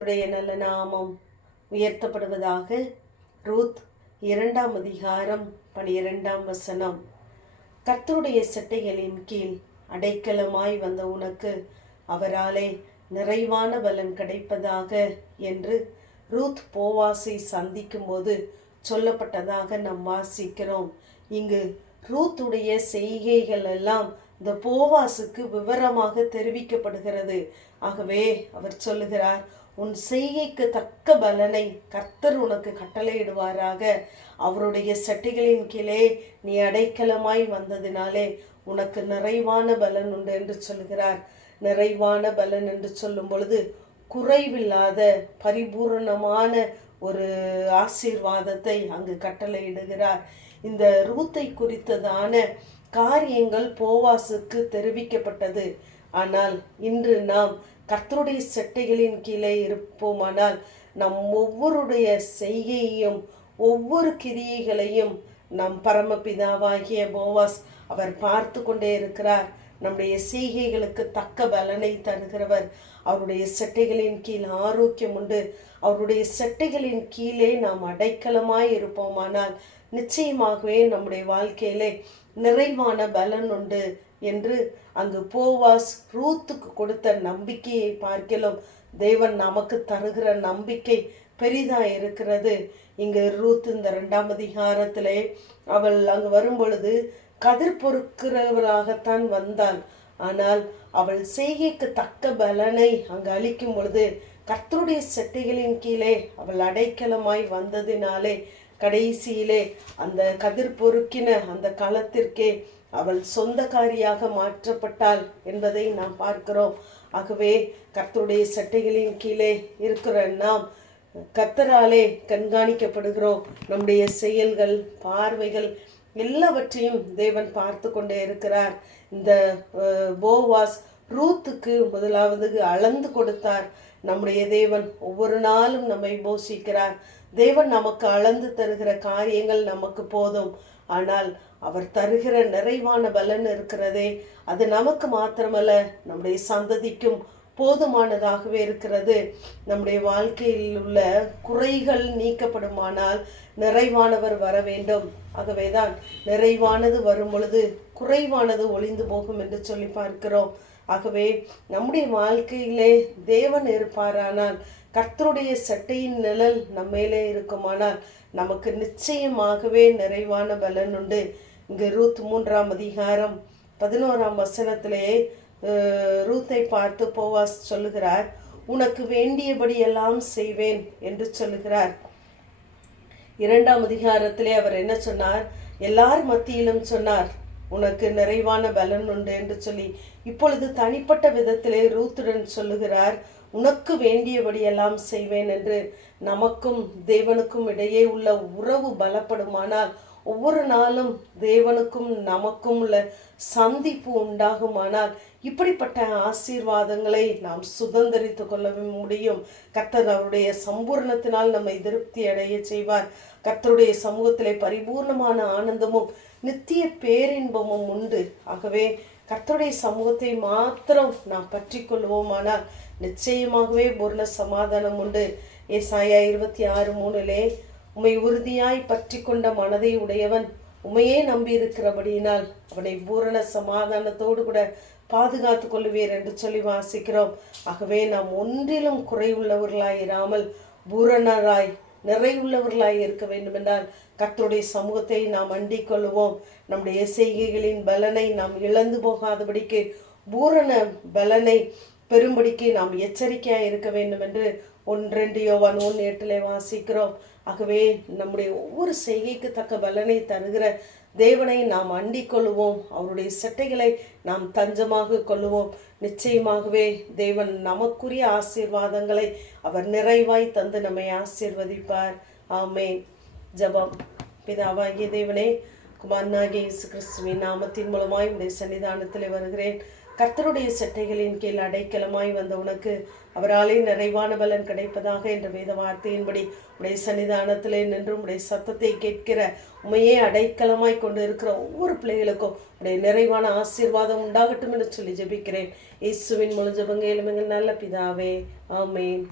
உடைய நல்ல நாமம் உயர்த்தப்படுவதாக. ரூத் 2ஆம் அதிகாரம் 12ஆம் வசனம். கர்த்தருடைய செட்டைகளின் கீழ் அடைக்கலமாய் வந்த உனக்கு அவராலே நிறைவான பலன் கிடைப்பதாக என்று ரூத் போவாசை சந்திக்கும் போது சொல்லப்பட்டதாக நாம் வாசிக்கிறோம். இங்கு ரூத்துடைய செய்கைகள் எல்லாம் இந்த போவாசுக்கு விவரமாக தெரிவிக்கப்படுகிறது. ஆகவே அவர் சொல்லுகிறார், உன் செய்கைக்கு தக்க பலனை கர்த்தர் உனக்கு கட்டளையிடுவாராக. அவருடைய செட்டைகளின் கீழே நீ அடைக்கலமாய் வந்ததினாலே உனக்கு நிறைவான பலன் உண்டு என்று சொல்கிறார். நிறைவான பலன் என்று சொல்லும் பொழுது குறைவில்லாத பரிபூரணமான ஒரு ஆசீர்வாதத்தை அங்கு கட்டளையிடுகிறார். இந்த ரூத்தை குறித்ததான காரியங்கள் போவாசுக்கு தெரிவிக்கப்பட்டது. ஆனால் இன்று நாம் கர்த்தருடைய செட்டைகளின் கீழே இருப்போமானால் நம் ஒவ்வொருடைய செய்கையையும் ஒவ்வொரு கிரியைகளையும் நம் பரமபிதாவாகிய போவாஸ் அவர் பார்த்து கொண்டே இருக்கிறார். நம்முடைய செய்கைகளுக்கு தக்க பலனை தருகிறவர். அவருடைய செட்டைகளின் கீழ் ஆரோக்கியம் உண்டு. அவருடைய செட்டைகளின் கீழே நாம் அடைக்கலமாய் இருப்போமானால் நிச்சயமாகவே நம்முடைய வாழ்க்கையிலே நிறைவான பலன் உண்டு என்று அங்கு போவாஸ் ரூத்துக்கு கொடுத்த நம்பிக்கையை பார்க்கலாம். தேவன் நமக்கு தருகிற நம்பிக்கை பெரிதா இருக்கிறது. இங்கு ரூத் இந்த 2ஆம் அதிகாரத்திலே அவள் அங்கு வரும் பொழுது கதிர் பொறுக்கிறவராகத்தான் வந்தாள். ஆனால் அவள் செய்கைக்கு தக்க பலனை அங்கு அளிக்கும் பொழுது கர்த்தருடைய செட்டைகளின் கீழே அவள் அடைக்கலமாய் வந்ததினாலே கடைசியிலே அந்த கதிர் பொறுக்கின அந்த களத்திற்கே அவள் சொந்தக்காரியாக மாற்றப்பட்டாள் என்பதை நாம் பார்க்கிறோம். ஆகவே கர்த்தருடைய சட்டைகளின் கீழே இருக்கிற நாம் கர்த்தராலே கண்காணிக்கப்படுகிறோம். நம்முடைய செயல்கள், பார்வைகள் எல்லாவற்றையும் தேவன் பார்த்து கொண்டே இருக்கிறார். இந்த போவாஸ் ரூத்துக்கு முதலாவது அளந்து கொடுத்தார். நம்முடைய தேவன் ஒவ்வொரு நாளும் நம்மை போஷிக்கிறார். தேவன் நமக்கு அளந்து தருகிற காரியங்கள் நமக்கு போதும். ஆனால் அவர் தருகிற நிறைவான பலன் இருக்கிறதே, அது நமக்கு மாத்திரமல்ல நம்முடைய சந்ததிக்கும் போதுமானதாகவே இருக்கிறது. நம்முடைய வாழ்க்கையில் உள்ள குறைகள் நீக்கப்படுமானால் நிறைவானவர் வர வேண்டும். ஆகவேதான் நிறைவானது வரும் பொழுது குறைவானது ஒளிந்து போகும் என்று சொல்லி பார்க்கிறோம். ஆகவே நம்முடைய வாழ்க்கையிலே தேவன் இருப்பாரானால், கர்த்தருடைய சட்டையின் நிழல் நம்மேலே இருக்குமானால் நமக்கு நிச்சயமாகவே நிறைவான பலன் உண்டு. இங்கு ரூத் 3ஆம் அதிகாரம் 11ஆம் வசனத்திலே ரூத்தை பார்த்து போவாஸ் சொல்லுகிறார், உனக்கு வேண்டியபடி எல்லாம் செய்வேன் என்று சொல்லுகிறார். 2ஆம் அதிகாரத்திலே அவர் என்ன சொன்னார்? எல்லார் மத்தியிலும் சொன்னார், உனக்கு நிறைவான பலன் உண்டு என்று சொல்லி. இப்பொழுது தனிப்பட்ட விதத்திலே ரூத்துடன் சொல்லுகிறார், உனக்கு வேண்டியபடி எல்லாம் செய்வேன் என்று. நமக்கும் தேவனுக்கும் இடையே உள்ள உறவு பலப்படுமானால், ஒவ்வொரு நாளும் தேவனுக்கும் நமக்கும் உள்ள சந்திப்பு உண்டாகுமானால் இப்படிப்பட்ட ஆசீர்வாதங்களை நாம் சுதந்திரித்து கொள்ள முடியும். கர்த்தர் அவருடைய சம்பூர்ணத்தினால் நம்மை திருப்தி அடைய செய்வார். கர்த்தருடைய சமூகத்திலே பரிபூர்ணமான ஆனந்தமும் நித்திய பேரின்பமும் உண்டு. ஆகவே கர்த்தருடைய சமூகத்தை மாத்திரம் நாம் பற்றி கொள்வோமானால் நிச்சயமாகவே பூர்ண சமாதானம் உண்டு. ஏசாயா 26:3 உம்மை உறுதியாய் பற்றி கொண்ட மனதை உடையவன் உமையே நம்பி இருக்கிறபடியினால் அவனை பூரண சமாதானத்தோடு கூட பாதுகாத்து கொள்ளுவீர் என்று சொல்லி வாசிக்கிறோம். ஆகவே நாம் ஒன்றிலும் குறைவுள்ளவர்களாய் இராமல் பூரணராய் நிறைவுள்ளவர்களாய் இருக்க வேண்டும் என்றால் கர்த்தருடைய சமூகத்தை நாம் அண்டிக் கொள்ளுவோம். நம்முடைய செய்கைகளின் பலனை நாம் இழந்து போகாதபடிக்கு பூரண பலனை பெரும்படிக்கு நாம் எச்சரிக்கையாக இருக்க வேண்டும் என்று 1 யோவான் 1:8 வாசிக்கிறோம். ஆகவே நம்முடைய ஒவ்வொரு செய்கைக்கு தக்க பலனை தருகிற தேவனை நாம் அண்டிக் கொள்ளுவோம். அவருடைய சட்டைகளை நாம் தஞ்சமாக கொள்ளுவோம். நிச்சயமாகவே தேவன் நமக்குரிய ஆசீர்வாதங்களை அவர் நிறைவாய் தந்து நம்மை ஆசீர்வதிப்பார். ஆமென். ஜெபம். பிதாவாகிய தேவனே, குமாரனாகிய இயேசு கிறிஸ்துவின் நாமத்தின் மூலமாய் உடைய சன்னிதானத்தில் வருகிறேன். கர்த்தருடைய செட்டைகளின் கீழ் அடைக்கலமாய் வந்த உனக்கு அவராலே நிறைவான பலன் கிடைப்பதாக என்ற வேத வார்த்தையின்படி உடைய சன்னிதானத்திலே நின்று உடைய சத்தத்தை கேட்கிற உமையே அடைக்கலமாய் கொண்டு இருக்கிற ஒவ்வொரு பிள்ளைகளுக்கும் உடைய நிறைவான ஆசீர்வாதம் உண்டாகட்டும் என்று சொல்லி ஜெபிக்கிறேன். இயேசுவின் மூலம் ஜெபங்க எங்கள் நல்ல பிதாவே. ஆமென்.